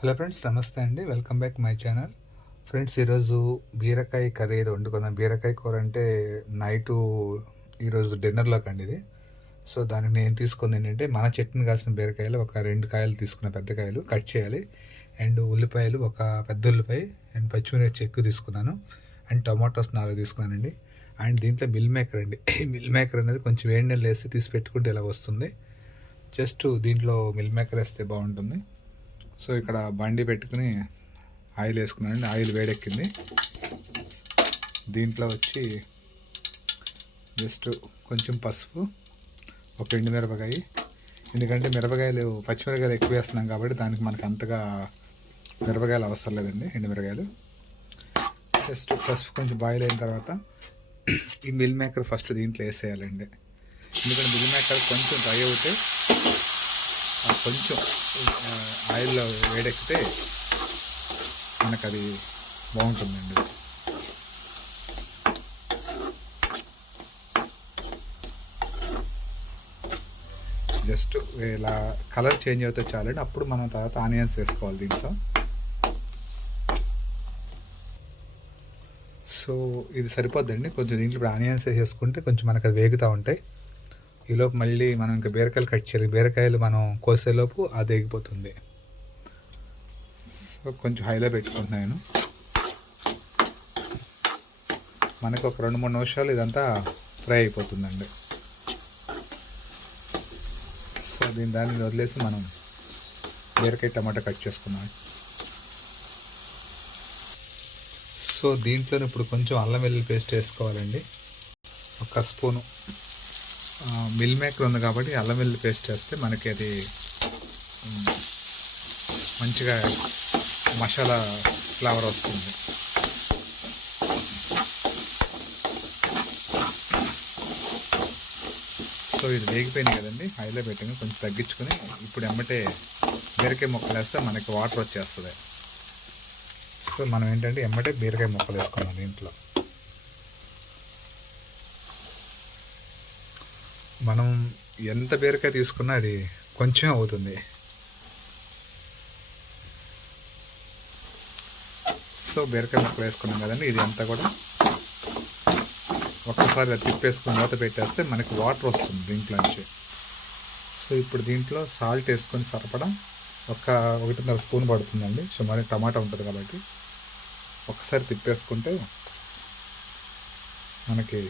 Hello friends, నమస్తే అండి. Welcome back my channel. Friends, ఈరోజు బీరకాయ కర్రీ ఏదో వండుకుందాం. బీరకాయ కూర అంటే నైటు ఈరోజు డిన్నర్లోకి అండి ఇది. సో దానికి నేను తీసుకుంది ఏంటంటే మన చెట్టుని కాసిన బీరకాయలు ఒక 2 కాయలు తీసుకున్న, పెద్ద కాయలు కట్ చేయాలి. అండ్ ఉల్లిపాయలు ఒక పెద్ద ఉల్లిపాయ అండ్ పచ్చిమిర్చి ఎక్కువ తీసుకున్నాను. అండ్ టొమాటోస్ 4 తీసుకున్నానండి. అండ్ దీంట్లో మిల్ మేకర్ అండి. మిల్ మేకర్ అనేది కొంచెం వేడి నీళ్ళు వేసి తీసి పెట్టుకుంటే ఇలా వస్తుంది. జస్ట్ దీంట్లో మిల్ మేకర్ వేస్తే బాగుంటుంది. సో ఇక్కడ బండి పెట్టుకుని ఆయిల్ వేసుకున్నానండి. ఆయిల్ వేడెక్కింది. దీంట్లో వచ్చి జస్ట్ కొంచెం పసుపు, ఒక ఎండుమిరపకాయ, ఎందుకంటే మిరపకాయలు పచ్చిమిరపకాయలు ఎక్కువ వేస్తున్నాం కాబట్టి దానికి మనకు అంతగా మిరపకాయలు అవసరం లేదండి, ఎండుమిరపకాయలు. జస్ట్ పసుపు కొంచెం బాయిల్ అయిన తర్వాత ఈ మిల్ మేకర్ ఫస్ట్ దీంట్లో వేసేయాలండి. ఎందుకంటే మిల్ మేకర్ కొంచెం డ్రై అవుతే కొంచెం ఆయిల్లో వేడెక్కితే మనకు అది బాగుంటుందండి. జస్ట్ ఇలా కలర్ చేంజ్ అవుతే చాలండి. అప్పుడు మనం తర్వాత ఆనియన్స్ వేసుకోవాలి దీంట్లో. సో ఇది సరిపోద్దండి. కొంచెం దీంట్లో ఇప్పుడు ఆనియన్స్ వేసేసుకుంటే కొంచెం మనకు అది వేగుతూ ఉంటాయి. ఈలోపు మళ్ళీ మనం ఇంకా బీరకాయలు కట్ చేయాలి. బీరకాయలు మనం కోసేలోపు అది ఎగిపోతుంది. సో కొంచెం హైలో పెట్టుకుంటున్నాను. మనకు ఒక 2-3 నిమిషాలు ఇదంతా ఫ్రై అయిపోతుందండి. సో దాన్ని వదిలేసి మనం బీరకాయ టమాటా కట్ చేసుకున్నాం. సో దీంట్లో ఇప్పుడు కొంచెం అల్లం వెల్లుల్లి పేస్ట్ వేసుకోవాలండి. ఒక స్పూను. మిల్ మేకర్ ఉంది కాబట్టి అల్లం వెల్లుల్లి పేస్ట్ వేస్తే మనకి అది మంచిగా మసాలా ఫ్లేవర్ వస్తుంది. సో ఇది వేగిపోయింది కదండి. హైలో పెట్టింది కొంచెం తగ్గించుకొని ఇప్పుడు ఎమ్మటే బీరకాయ ముక్కలు వేస్తే మనకి వాటర్ వచ్చేస్తుంది. సో మనం ఏంటంటే ఎమ్మటే బీరకాయ ముక్కలు వేసుకున్నాం దీంట్లో. మనం ఎంత బీరకాయ తీసుకున్నా అది కొంచెం అవుతుంది. సో బీరకాయ ముక్కలు వేసుకున్నాం కదండి. ఇది అంతా కూడా ఒక్కసారి తిప్పేసుకుని మూత పెట్టేస్తే మనకి వాటర్ వస్తుంది దీంట్లో నుంచి. సో ఇప్పుడు దీంట్లో సాల్ట్ వేసుకొని సరిపడా 1.5 స్పూన్ పడుతుందండి. సుమారు టమాటా ఉంటుంది కాబట్టి ఒకసారి తిప్పేసుకుంటే మనకి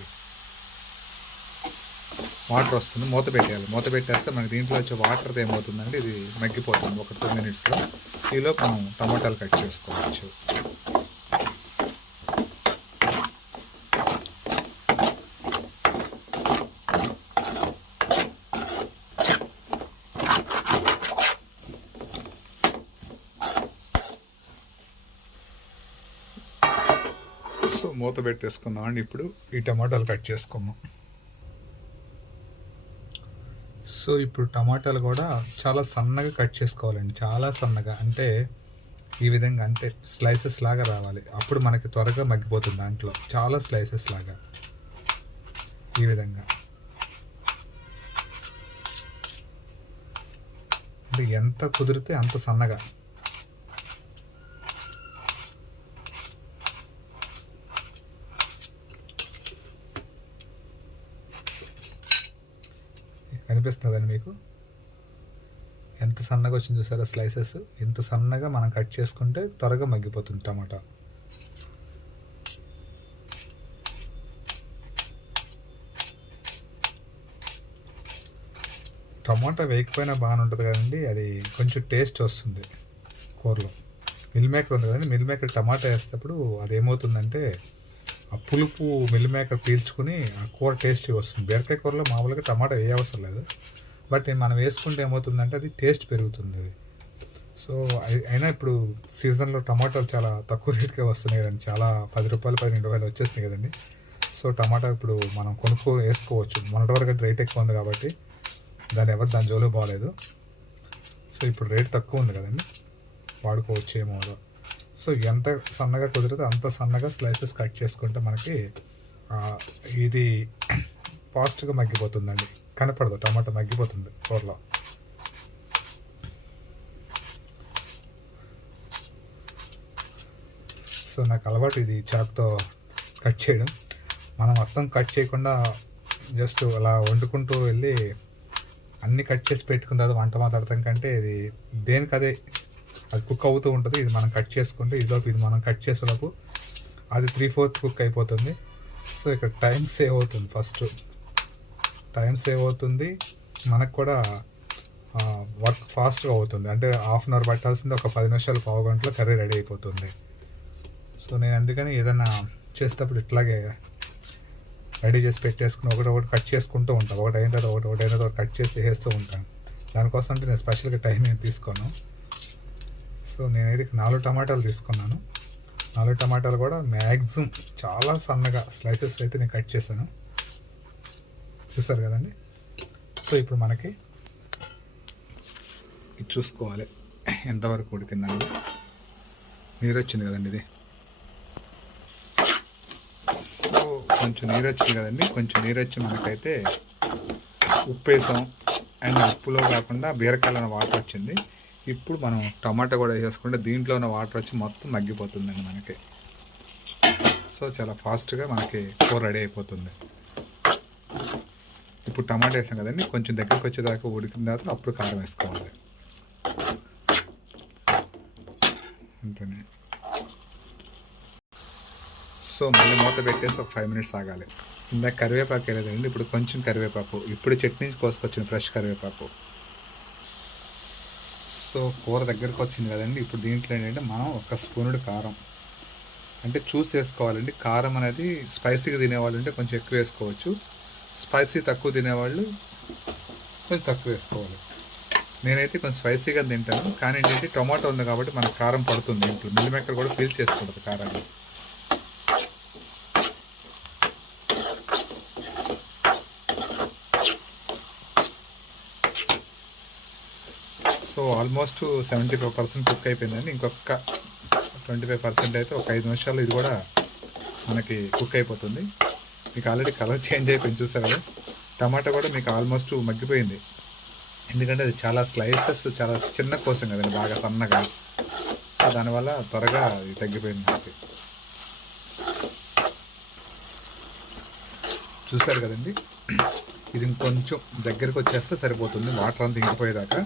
వాటర్ వస్తుంది. మూత పెట్టేయాలి. మూత పెట్టేస్తే మనకి దీంట్లో వచ్చే వాటర్ ఏమవుతుందంటే ఇది మగ్గిపోతుంది ఒక 2 మినిట్స్లో. ఈలోపు మనం టమాటాలు కట్ చేసుకోవచ్చు. సో మూత పెట్టేసుకుందాం అండి. ఇప్పుడు ఈ టమాటాలు కట్ చేసుకుందాం. సో ఇప్పుడు టమాటాలు కూడా చాలా సన్నగా కట్ చేసుకోవాలండి. చాలా సన్నగా అంటే ఈ విధంగా, అంటే స్లైసెస్ లాగా రావాలి. అప్పుడు మనకి త్వరగా మగ్గిపోతుంది. దాంట్లో చాలా స్లైసెస్ లాగా ఈ విధంగా, అంటే ఎంత కుదిరితే అంత సన్నగా. కనిపిస్తుందండి మీకు ఎంత సన్నగా వచ్చింది చూసారా స్లైసెస్. ఇంత సన్నగా మనం కట్ చేసుకుంటే త్వరగా మగ్గిపోతుంది టమాటా. టమాటా వేయకపోయినా బాగానే ఉంటుంది కదండి, అది కొంచెం టేస్ట్ వస్తుంది కూరలో. మిల్ మేకర్ ఉంది కదండి, మిల్ మేకర్ టమాటా వేసేటప్పుడు అదేమవుతుందంటే ఆ పులుపు మిల్ మేకర్ పీల్చుకుని ఆ కూర టేస్టీ వస్తుంది. బీరకాయ కూరలో మామూలుగా టమాటా వేయవసరం లేదు, బట్ మనం వేసుకుంటే ఏమవుతుందంటే అది టేస్ట్ పెరుగుతుంది అది. సో అయినా ఇప్పుడు సీజన్లో టమాటాలు చాలా తక్కువ రేట్కే వస్తున్నాయి కదండి. చాలా 10 రూపాయలు 12 రూపాయలు వచ్చేసినాయి కదండి. సో టమాటా ఇప్పుడు మనం వేసుకోవచ్చు. మొన్నటి వరకు రేట్ ఎక్కువ ఉంది కాబట్టి దాని జోలు బాగాలేదు. సో ఇప్పుడు రేట్ తక్కువ ఉంది కదండి, వాడుకోవచ్చు ఏమో. సో ఎంత సన్నగా కుదిరితే అంత సన్నగా స్లైసెస్ కట్ చేసుకుంటే మనకి ఇది ఫాస్ట్గా మగ్గిపోతుందండి. కనపడదు, టమాటా మగ్గిపోతుంది కూరలో. సో నాకు అలవాటు ఇది చాకుతో కట్ చేయడం. మనం మొత్తం కట్ చేయకుండా జస్ట్ అలా వండుకుంటూ వెళ్ళి అన్నీ కట్ చేసి పెట్టుకున్న తర్వాత వంట మాట్లాడతాం కంటే ఇది దేనికదే అది కుక్ అవుతూ ఉంటుంది. ఇది మనం కట్ చేసుకుంటే ఇది మనం కట్ చేసేలోపు అది 3/4 కుక్ అయిపోతుంది. సో ఇక్కడ టైం సేవ్ అవుతుంది. ఫస్ట్ టైం సేవ్ అవుతుంది, మనకు కూడా వర్క్ ఫాస్ట్గా అవుతుంది. అంటే హాఫ్ అన్ అవర్ పట్టాల్సింది ఒక 10 నిమిషాలు, పావు గంటలో కర్రీ రెడీ అయిపోతుంది. సో నేను అందుకని ఏదైనా చేసేటప్పుడు ఇట్లాగే రెడీ చేసి పెట్టేసుకుని ఒకటి కట్ చేసుకుంటూ ఉంటాను. ఒకటి అయిన తర్వాత కట్ చేసి వేస్తూ ఉంటాను. దానికోసం అంటే నేను స్పెషల్గా టైం ఏం తీసుకోను. సో నేనైతే 4 టమాటాలు తీసుకున్నాను. 4 టమాటాలు కూడా మ్యాక్సిమం చాలా సన్నగా స్లైసెస్ అయితే నేను కట్ చేశాను. చూసారు కదండి. సో ఇప్పుడు మనకి ఇది చూసుకోవాలి ఎంతవరకు ఉడికిందండి. నీరు వచ్చింది కదండి ఇది. సో కొంచెం నీరు వచ్చింది కదండి. కొంచెం నీరు వచ్చి మనకైతే ఉప్పు వేసాం. అండ్ ఉప్పులో కాకుండా బీరకాయలో వాటర్ వచ్చింది. ఇప్పుడు మనం టమాటా కూడా వేసేసుకుంటే దీంట్లో ఉన్న వాటర్ వచ్చి మొత్తం మగ్గిపోతుందండి మనకి. సో చాలా ఫాస్ట్గా మనకి కూర రెడీ అయిపోతుంది. ఇప్పుడు టమాటా వేసాం కదండి, కొంచెం దగ్గరికి వచ్చేదాకా ఉడికిన తర్వాత అప్పుడు కారం వేసుకోవాలి. అంతేనే. సో మళ్ళీ మూత పెట్టేసి ఒక 5 మినిట్స్ ఆగాలి. ఇందాక కరివేపాకు వేయలేదండి, ఇప్పుడు కొంచెం కరివేపాకు, ఇప్పుడు చట్నీ కోసుకొచ్చిన ఫ్రెష్ కరివేపాకు. సో కూర దగ్గరకు వచ్చింది కదండి. ఇప్పుడు దీంట్లో ఏంటంటే మనం ఒక స్పూనుడు కారం, అంటే చూసి వేసుకోవాలండి. కారం అనేది స్పైసీగా తినేవాళ్ళు ఉంటే కొంచెం ఎక్కువ వేసుకోవచ్చు, స్పైసీ తక్కువ తినేవాళ్ళు కొంచెం తక్కువ వేసుకోవాలి. నేనైతే కొంచెం స్పైసీగా తింటాను, కానీ ఏంటంటే టొమాటో ఉంది కాబట్టి మనకు కారం పడుతుంది. ఇంట్లో మిల్ మేకర్ కూడా ఫీల్ చేసుకోవద్దు కారాన్ని. సో ఆల్మోస్ట్ 75% కుక్ అయిపోయిందండి. ఇంకొక 25% అయితే ఒక 5 నిమిషాలు ఇది కూడా మనకి కుక్ అయిపోతుంది. మీకు ఆల్రెడీ కలర్ చేంజ్ అయిపోయింది చూసారు కదా. టమాటా కూడా మీకు ఆల్మోస్ట్ మగ్గిపోయింది, ఎందుకంటే అది చాలా స్లైసెస్ చాలా చిన్న కోసం కదండి, బాగా సన్నగా. సో దానివల్ల త్వరగా అది తగ్గిపోయింది మనకి. చూసారు కదండి. ఇది ఇంకొంచెం దగ్గరికి వచ్చేస్తే సరిపోతుంది, వాటర్ అంతా ఇంకిపోయేదాకా.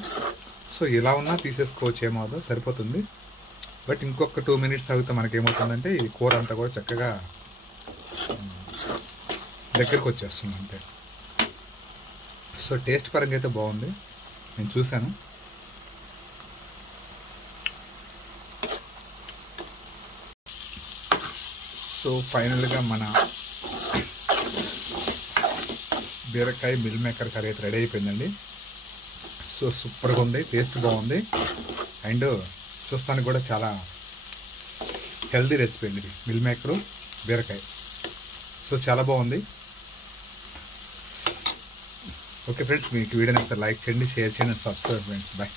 సో ఇలా ఉన్నా తీసేసుకోవచ్చు, ఏమవుతుందో సరిపోతుంది. బట్ ఇంకొక 2 మినిట్స్ ఆగితే మనకి ఏమవుతుందంటే ఈ కూర అంతా కూడా చక్కగా దగ్గరికి వచ్చేస్తుంది అంతే. సో టేస్ట్ పరంగా అయితే బాగుంది, నేను చూశాను. సో ఫైనల్గా మన బీరకాయ మిల్ మేకర్ కర్రీ అయితే రెడీ అయిపోయిందండి. సో సూపర్గా ఉంది, టేస్ట్ బాగుంది, అండ్ చూస్తానికి కూడా చాలా హెల్దీ రెసిపీ అండి ఇది, మిల్ మేకరు బీరకాయ. సో చాలా బాగుంది. ఓకే ఫ్రెండ్స్, మీకు వీడియో నచ్చితే లైక్ చేయండి, షేర్ చేయండి, సబ్స్క్రైబ్ చేయండి. బాయ్.